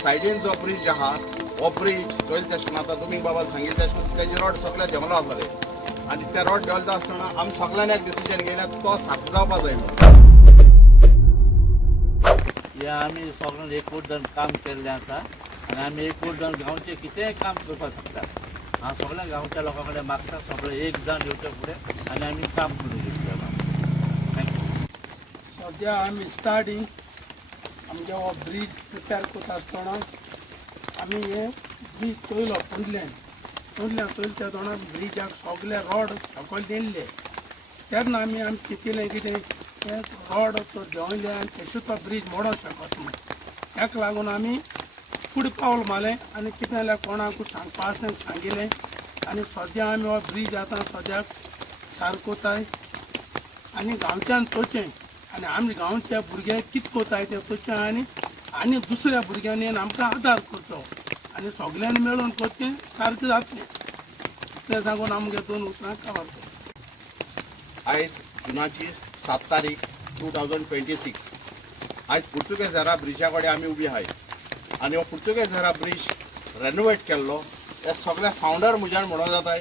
सायडीन जो ब्रिज आहा हो ब्रिज चोयल तशें आतां तुमी बाबा सांगिल्लें तशें तेजे रोड सगळे डेव्हलप जातले आनी ते रोड डेव्हलप आसतना आमी सगळ्यांनी एक डिसिजन घेयलें तो सारको जावपाक जाय म्हणून या आम्ही सगळ्यांनी एकवट जावन काम केल्लें आसा आनी आमी एकवट जावन गांवचें कितेंय काम करपाक शकता. हांव सगळ्या गांवच्या लोकां कडेन मागता सगळे एक जावन येवचे फुडें आनी आमी काम करून घेतलें. थँक्यू. सद्या आमी स्टार्टींग आमगे हो ब्रीज प्रिपेर करता आसतना आमी हे ब्रीज चोयलो तोंडल्यान त्या तोंडार ब्रिजाक सगळे रोड सकयल दिल्ले तेन्ना आमी चिंतिल्लें कितें ते रोड तो देंवले आनी तशें तो ब्रीज मोडोंक शकत ना. ताका लागून आमी फुडें पावल मारलें आनी कितें जाल्यार कोणाकूय सांगपा आसलें सांगिल्लें आनी सद्या आमी हो ब्रीज आतां सद्याक सारको कोताय आनी गांवच्यान तोचें आनी आमी गांवच्या भुरगे कितें कोताय ते तोचें आनी दुसऱ्या भुरग्यांनी आमकां आदार करचो आनी सगळ्यांनी मेळून करचें सारकें जातलें तें सांगून आमगे 2 उतरां कवर करता. आयज जुनाची 7 तारीख 2026 आयज पुर्तुगेजारा ब्रिजा कडेन आमी उबी आहाय आनी हो पुर्तुगेजारा ब्रिज रेनोवेट केल्लो हे सगळे फावंडर म्हज्यान म्हणून जाताय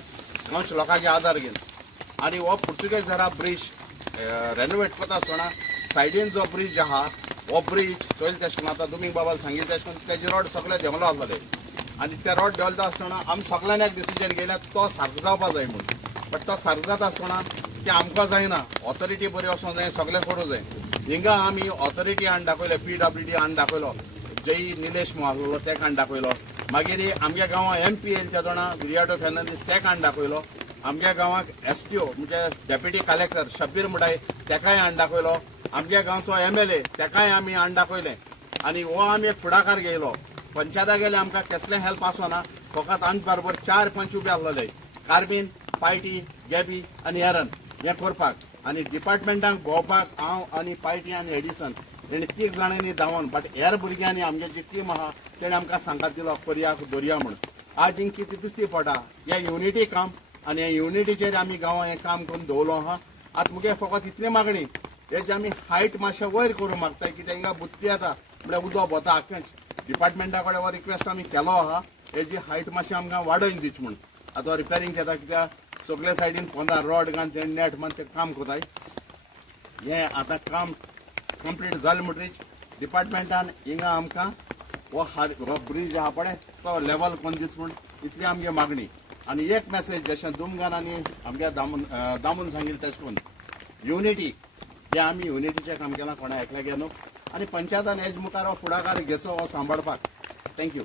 गांवच्या लोकांचे आदार घेवन आनी हो पुर्तुगेजारा ब्रिज रेनोवेट करता आसतना सायडीन जो ब्रिज आहा हो ब्रिज चोयल तशें आतां तुमी बाबा सांगिल्लें तशें तेजे रोड सगळे डेव्हलप जातले आनी ते रोड डेव्हलप आसतना आमी सगळ्यांनी एक डिसिजन घेयलें तो सारको जावपाक जाय म्हणून बट तो सारको जाता आसतना ते आमकां जायना ऑथॉरिटी बरी वचोंक जाय सगळें करूं जाय. हिंगा आमी ऑथॉरिटी हाडून दाखयलो PWD हाडून दाखयलो जय निलेश आहलो तेका हाडून दाखयलो मागीर आमच्या गांवांत MP येयल्या जाणा विरियाटो फेर्नांदीस तेका हाडून दाखयलो आमच्या गांवांत STO म्हणजे डेप्युटी कलेक्टर शब्बीर मुडाय तेकाय हाडून दाखयलो आमच्या गांवचो MLA तेकाय आमी हाडून दाखयलें आनी हो आमी एक फुडाकार घेयलो पंचायता गेले आमकां कसलें हेल्प आसना फकत आमचे बरोबर 4 पंच उबे आसलेले कार्बीन पायटी गॅबी आनी एरन हें करपाक आनी डिपार्टमेंटाक भोंवपाक हांव आनी पायटी आनी एडिसन तेणी 3 जाणांनी धांवन बट हेर भुरग्यांनी आमगे जी टीम आहा तेणें आमकां सांगात दिलो करया दवरया म्हणून. आज हिंग कितें दिसती पडटा हें युनिटी काम आनी हे युनिटीचेर आमी गांवां हें काम करून दवरलो आहा. आतां मुगे फकत इतली मागणी हेजी आमी हायट मातशें वयर करूं मागताय कित्याक हिंगा बुत्ती येता म्हळ्यार उदक वता आख्खेंच डिपार्टमेंटा कडेन हो रिक्वेस्ट आमी केलो आहा हेजी हायट मातशें आमकां वाडोवन दिवची म्हणून. आतां रिपेरींग घेता कित्याक सगळे सायडीन पोंदा रॉड घालून ते नेट मान ते काम कोताय हें आतां काम कंप्लीट जालें म्हणटरीच डिपार्टमेंटान हिंगा आमकां हो ब्रिज आहा पळय तो लेवल करून दिवच म्हूण इतली आमगे मागणी. आनी एक मॅसेज जशें दुमगान आनी आमगे दामून सांगिल्लें तशें करून युनिटी जें आमी युनिटीचें काम केलां कोणा एकल्या न्हू आनी पंचायतान हेज मुखार हो फुडाकार घेवचो हो सांबाळपाक. थँक्यू.